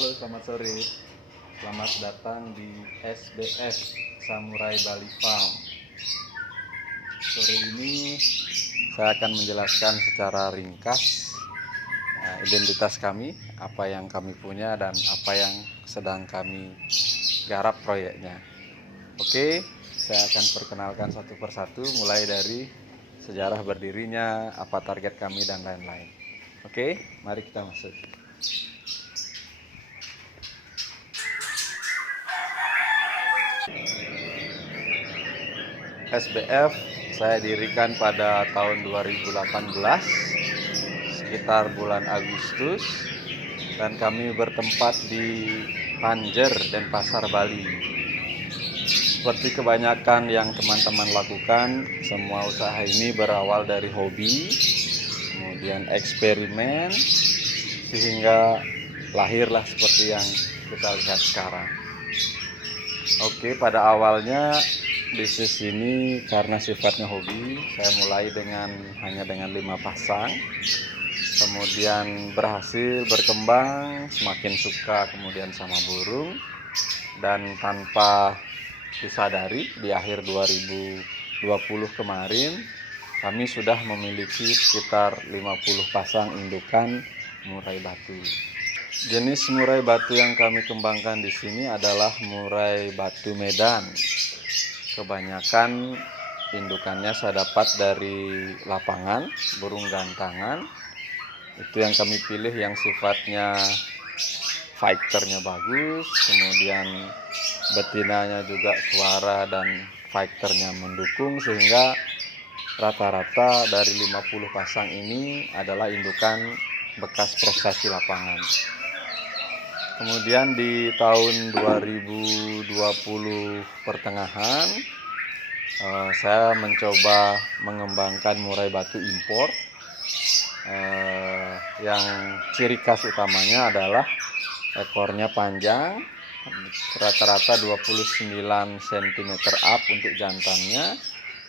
Halo, selamat sore. Selamat datang di SBF Samurai Bali Farm. Sore ini saya akan menjelaskan secara ringkas identitas kami, apa yang kami punya dan apa yang sedang kami garap proyeknya. Oke, saya akan perkenalkan satu persatu mulai dari sejarah berdirinya, apa target kami dan lain-lain. Oke, mari kita masuk. SBF saya dirikan pada tahun 2018 sekitar bulan Agustus, dan kami bertempat di Panjer, Denpasar, Bali. Seperti kebanyakan yang teman-teman lakukan, semua usaha ini berawal dari hobi, kemudian eksperimen, sehingga lahirlah seperti yang kita lihat sekarang. Oke, pada awalnya bisnis ini karena sifatnya hobi, saya mulai hanya dengan 5 pasang. Kemudian berhasil berkembang, semakin suka kemudian sama burung, dan tanpa disadari di akhir 2020 kemarin kami sudah memiliki sekitar 50 pasang indukan murai batu. Jenis murai batu yang kami kembangkan di sini adalah murai batu Medan. Kebanyakan indukannya saya dapat dari lapangan, burung gantangan. Itu yang kami pilih yang sifatnya fighternya bagus, kemudian betinanya juga suara dan fighternya mendukung, sehingga rata-rata dari 50 pasang ini adalah indukan bekas prestasi lapangan. Kemudian di tahun 2020 pertengahan saya mencoba mengembangkan murai batu impor. Yang ciri khas utamanya adalah ekornya panjang, rata-rata 29 cm up untuk jantannya,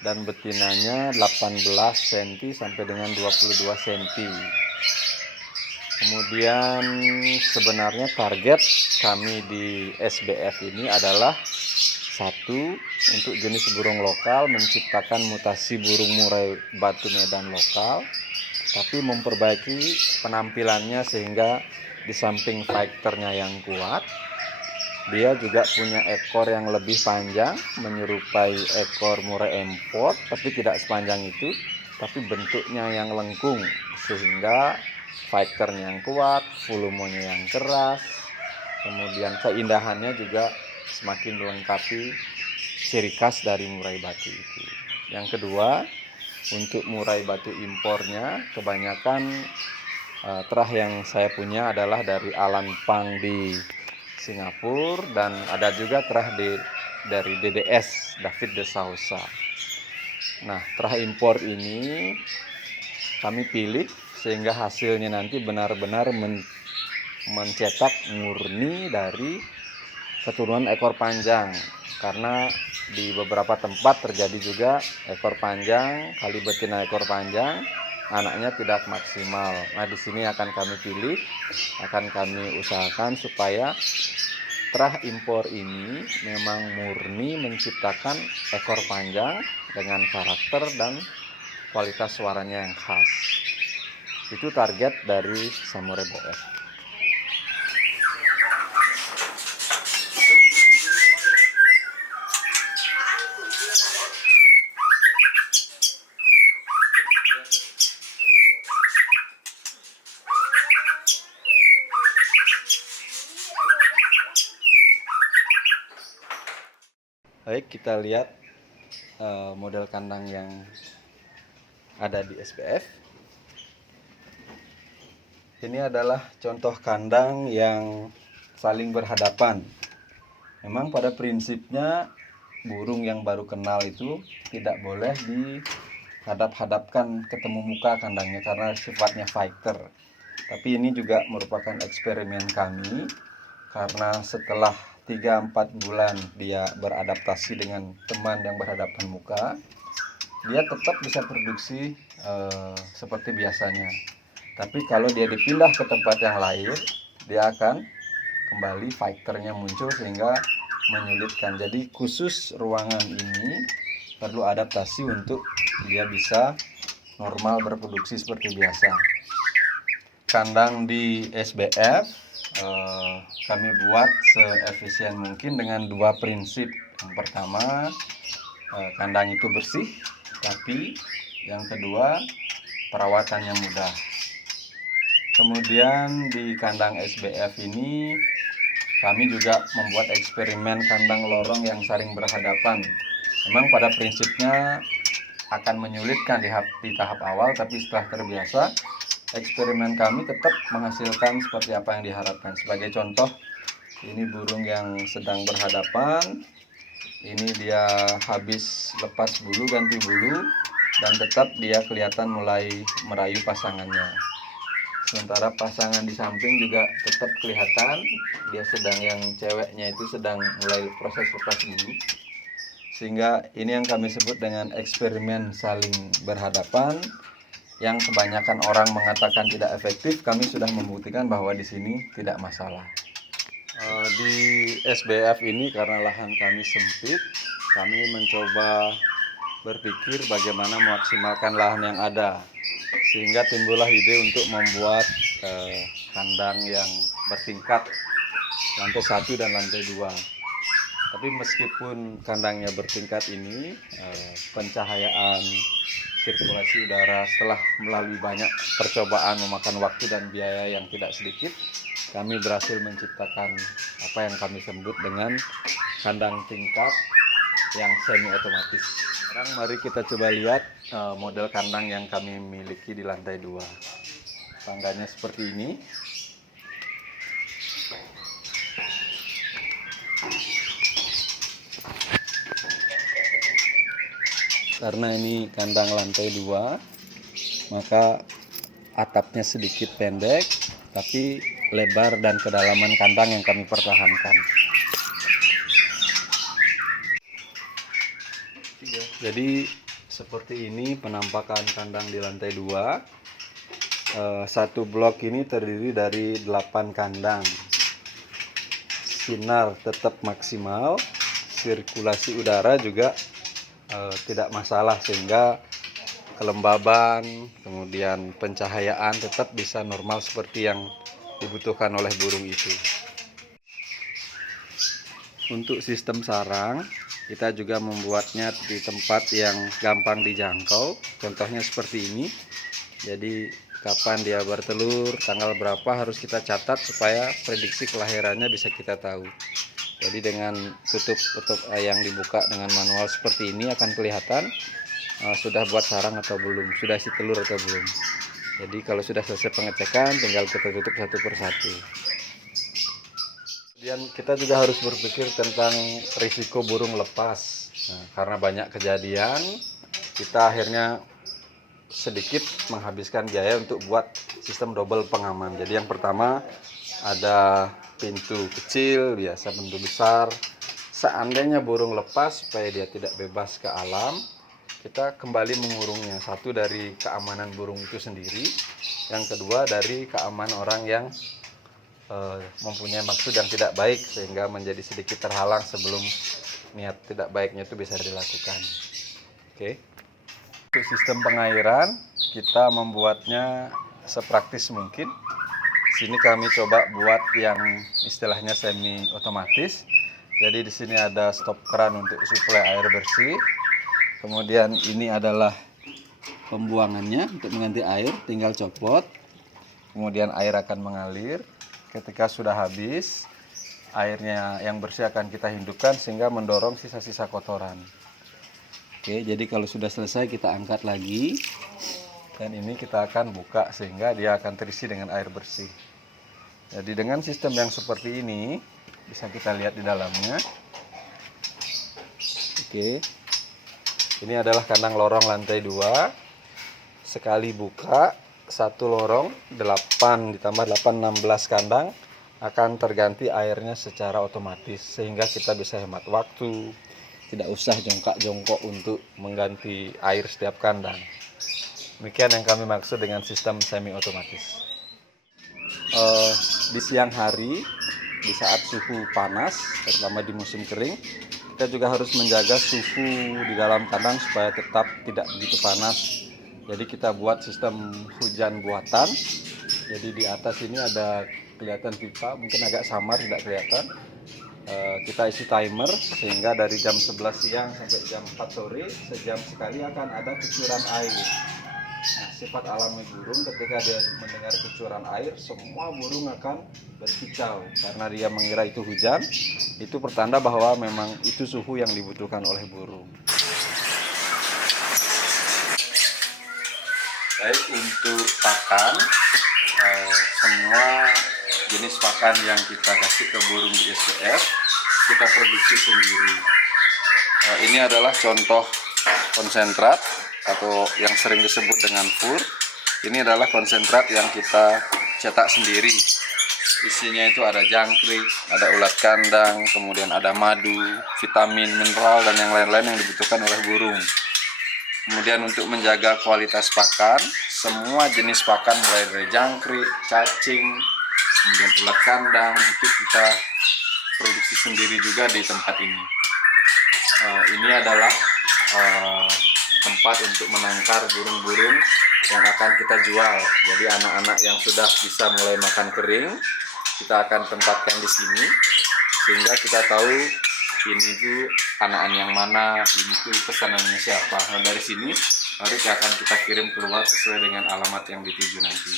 dan betinanya 18 cm sampai dengan 22 cm. Kemudian sebenarnya target kami di SBF ini adalah satu, untuk jenis burung lokal, menciptakan mutasi burung murai batu Medan lokal, tapi memperbaiki penampilannya sehingga di samping fighternya yang kuat, dia juga punya ekor yang lebih panjang menyerupai ekor murai import, tapi tidak sepanjang itu, tapi bentuknya yang lengkung sehingga fighternya yang kuat, volumenya yang keras, kemudian keindahannya juga semakin melengkapi ciri khas dari murai batu itu. Yang kedua, untuk murai batu impornya kebanyakan terah yang saya punya adalah dari Alan Pang di Singapura, dan ada juga terah dari DDS, David de Souza. Nah, terah impor ini kami pilih sehingga hasilnya nanti benar-benar mencetak murni dari keturunan ekor panjang, karena di beberapa tempat terjadi juga ekor panjang kali betina ekor panjang, anaknya tidak maksimal. Nah, di sini akan kami pilih, akan kami usahakan supaya terah impor ini memang murni menciptakan ekor panjang dengan karakter dan kualitas suaranya yang khas. Itu target dari Samurai BF. Baik, kita lihat model kandang yang ada di SBF. Ini adalah contoh kandang yang saling berhadapan. Memang pada prinsipnya burung yang baru kenal itu tidak boleh dihadap-hadapkan ketemu muka kandangnya karena sifatnya fighter. Tapi ini juga merupakan eksperimen kami, karena setelah 3-4 bulan dia beradaptasi dengan teman yang berhadapan muka, dia tetap bisa produksi seperti biasanya. Tapi kalau dia dipindah ke tempat yang lain, dia akan kembali fighternya muncul sehingga menyulitkan. Jadi khusus ruangan ini perlu adaptasi untuk dia bisa normal berproduksi seperti biasa. Kandang di SBF kami buat seefisien mungkin dengan dua prinsip. Yang pertama, kandang itu bersih, tapi yang kedua, perawatannya mudah. Kemudian di kandang SBF ini kami juga membuat eksperimen kandang lorong yang saling berhadapan. Memang pada prinsipnya akan menyulitkan di tahap awal, tapi setelah terbiasa, eksperimen kami tetap menghasilkan seperti apa yang diharapkan. Sebagai contoh, ini burung yang sedang berhadapan, ini dia habis lepas bulu, ganti bulu, dan tetap dia kelihatan mulai merayu pasangannya. Sementara pasangan di samping juga tetap kelihatan, dia sedang, yang ceweknya itu sedang mulai proses lepas bulu. Sehingga ini yang kami sebut dengan eksperimen saling berhadapan, yang kebanyakan orang mengatakan tidak efektif. Kami sudah membuktikan bahwa di sini tidak masalah. Di SBF ini karena lahan kami sempit, kami mencoba berpikir bagaimana memaksimalkan lahan yang ada, sehingga timbullah ide untuk membuat kandang yang bertingkat, lantai 1 dan lantai 2. Tapi meskipun kandangnya bertingkat ini, pencahayaan, sirkulasi udara, setelah melalui banyak percobaan memakan waktu dan biaya yang tidak sedikit, kami berhasil menciptakan apa yang kami sebut dengan kandang tingkat yang semi otomatis. Sekarang mari kita coba lihat model kandang yang kami miliki di lantai 2. Tangganya seperti ini. Karena ini kandang lantai 2, maka atapnya sedikit pendek, tapi lebar dan kedalaman kandang yang kami pertahankan. Jadi seperti ini penampakan kandang di lantai 2. Satu blok ini terdiri dari 8 kandang. Sinar tetap maksimal, sirkulasi udara juga tidak masalah, sehingga kelembaban, kemudian pencahayaan tetap bisa normal seperti yang dibutuhkan oleh burung itu. Untuk sistem sarang, kita juga membuatnya di tempat yang gampang dijangkau. Contohnya seperti ini. Jadi kapan dia bertelur, tanggal berapa harus kita catat supaya prediksi kelahirannya bisa kita tahu. Jadi dengan tutup yang dibuka dengan manual seperti ini akan kelihatan sudah buat sarang atau belum, sudah isi telur atau belum. Jadi kalau sudah selesai pengecekan, tinggal kita tutup satu persatu. Kemudian kita juga harus berpikir tentang risiko burung lepas. Karena banyak kejadian, kita akhirnya sedikit menghabiskan biaya untuk buat sistem double pengaman. Jadi yang pertama ada pintu kecil, biasa pintu besar. Seandainya burung lepas, supaya dia tidak bebas ke alam, kita kembali mengurungnya. Satu dari keamanan burung itu sendiri, yang kedua dari keamanan orang yang mempunyai maksud yang tidak baik, sehingga menjadi sedikit terhalang sebelum niat tidak baiknya itu bisa dilakukan. Oke. Untuk sistem pengairan, kita membuatnya sepraktis mungkin. Sini kami coba buat yang istilahnya semi otomatis. Jadi di sini ada stop keran untuk suplai air bersih. Kemudian ini adalah pembuangannya untuk mengganti air, tinggal copot. Kemudian air akan mengalir. Ketika sudah habis, airnya yang bersih akan kita hidupkan sehingga mendorong sisa-sisa kotoran. Oke, jadi kalau sudah selesai kita angkat lagi. Dan ini kita akan buka sehingga dia akan terisi dengan air bersih. Jadi dengan sistem yang seperti ini bisa kita lihat di dalamnya. Oke. Ini adalah kandang lorong lantai 2. Sekali buka, satu lorong 8 ditambah 8 16 kandang akan terganti airnya secara otomatis, sehingga kita bisa hemat waktu, tidak usah jongkak-jongkok untuk mengganti air setiap kandang. Demikian yang kami maksud dengan sistem semi otomatis. Di siang hari di saat suhu panas, terutama di musim kering. Kita juga harus menjaga suhu di dalam kandang supaya tetap tidak begitu panas. Jadi kita buat sistem hujan buatan. Jadi di atas ini ada kelihatan pipa, mungkin agak samar tidak kelihatan. Kita isi timer sehingga dari jam 11 siang sampai jam 4 sore sejam sekali akan ada kucuran air. Nah, sifat alami burung ketika dia mendengar kucuran air, semua burung akan berkicau karena dia mengira itu hujan. Itu pertanda bahwa memang itu suhu yang dibutuhkan oleh burung. Baik, untuk pakan, semua jenis pakan yang kita kasih ke burung di SBF kita produksi sendiri. Ini adalah contoh konsentrat atau yang sering disebut dengan fur. Ini adalah konsentrat yang kita cetak sendiri. Isinya itu ada jangkrik, ada ulat kandang, kemudian ada madu, vitamin, mineral, dan yang lain-lain yang dibutuhkan oleh burung. Kemudian untuk menjaga kualitas pakan, semua jenis pakan mulai dari jangkrik, cacing, kemudian ulat kandang itu kita produksi sendiri juga di tempat ini. Ini adalah tempat untuk menangkar burung-burung yang akan kita jual. Jadi anak-anak yang sudah bisa mulai makan kering, kita akan tempatkan di sini sehingga kita tahu ini tuh anak-anak yang mana, ini tuh pesanannya siapa. Nah, dari sini baru akan kita kirim keluar sesuai dengan alamat yang dituju nanti.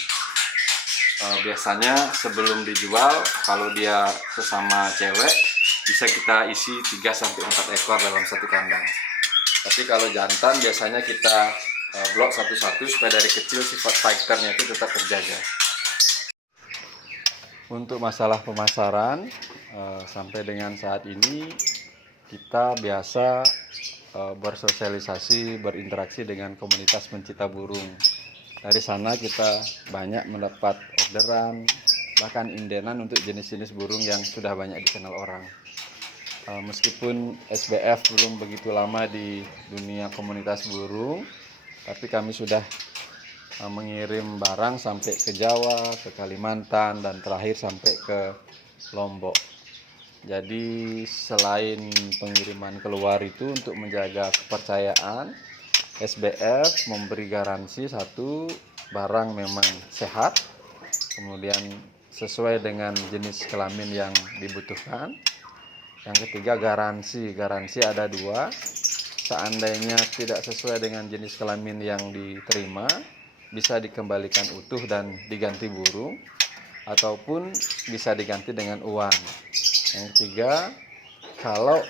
Biasanya sebelum dijual, kalau dia sesama cewek bisa kita isi 3-4 ekor dalam satu kandang. Tapi kalau jantan biasanya kita blok satu-satu supaya dari kecil sifat fighternya itu tetap terjaga. Untuk masalah pemasaran, sampai dengan saat ini kita biasa bersosialisasi, berinteraksi dengan komunitas pencinta burung. Dari sana kita banyak mendapat orderan, bahkan indenan untuk jenis-jenis burung yang sudah banyak dikenal orang. Meskipun SBF belum begitu lama di dunia komunitas burung, tapi kami sudah mengirim barang sampai ke Jawa, ke Kalimantan, dan terakhir sampai ke Lombok. Jadi selain pengiriman keluar itu untuk menjaga kepercayaan, SBF memberi garansi satu, barang memang sehat, kemudian sesuai dengan jenis kelamin yang dibutuhkan. Yang ketiga garansi ada 2, seandainya tidak sesuai dengan jenis kelamin yang diterima bisa dikembalikan utuh dan diganti burung ataupun bisa diganti dengan uang. Yang ketiga, kalau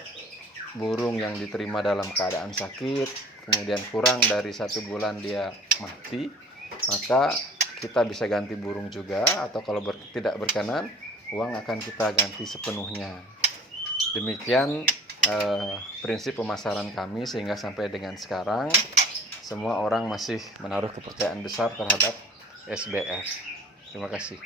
burung yang diterima dalam keadaan sakit kemudian kurang dari 1 bulan dia mati, maka kita bisa ganti burung juga, atau kalau tidak berkenan, uang akan kita ganti sepenuhnya. Demikian prinsip pemasaran kami sehingga sampai dengan sekarang semua orang masih menaruh kepercayaan besar terhadap SBF. Terima kasih.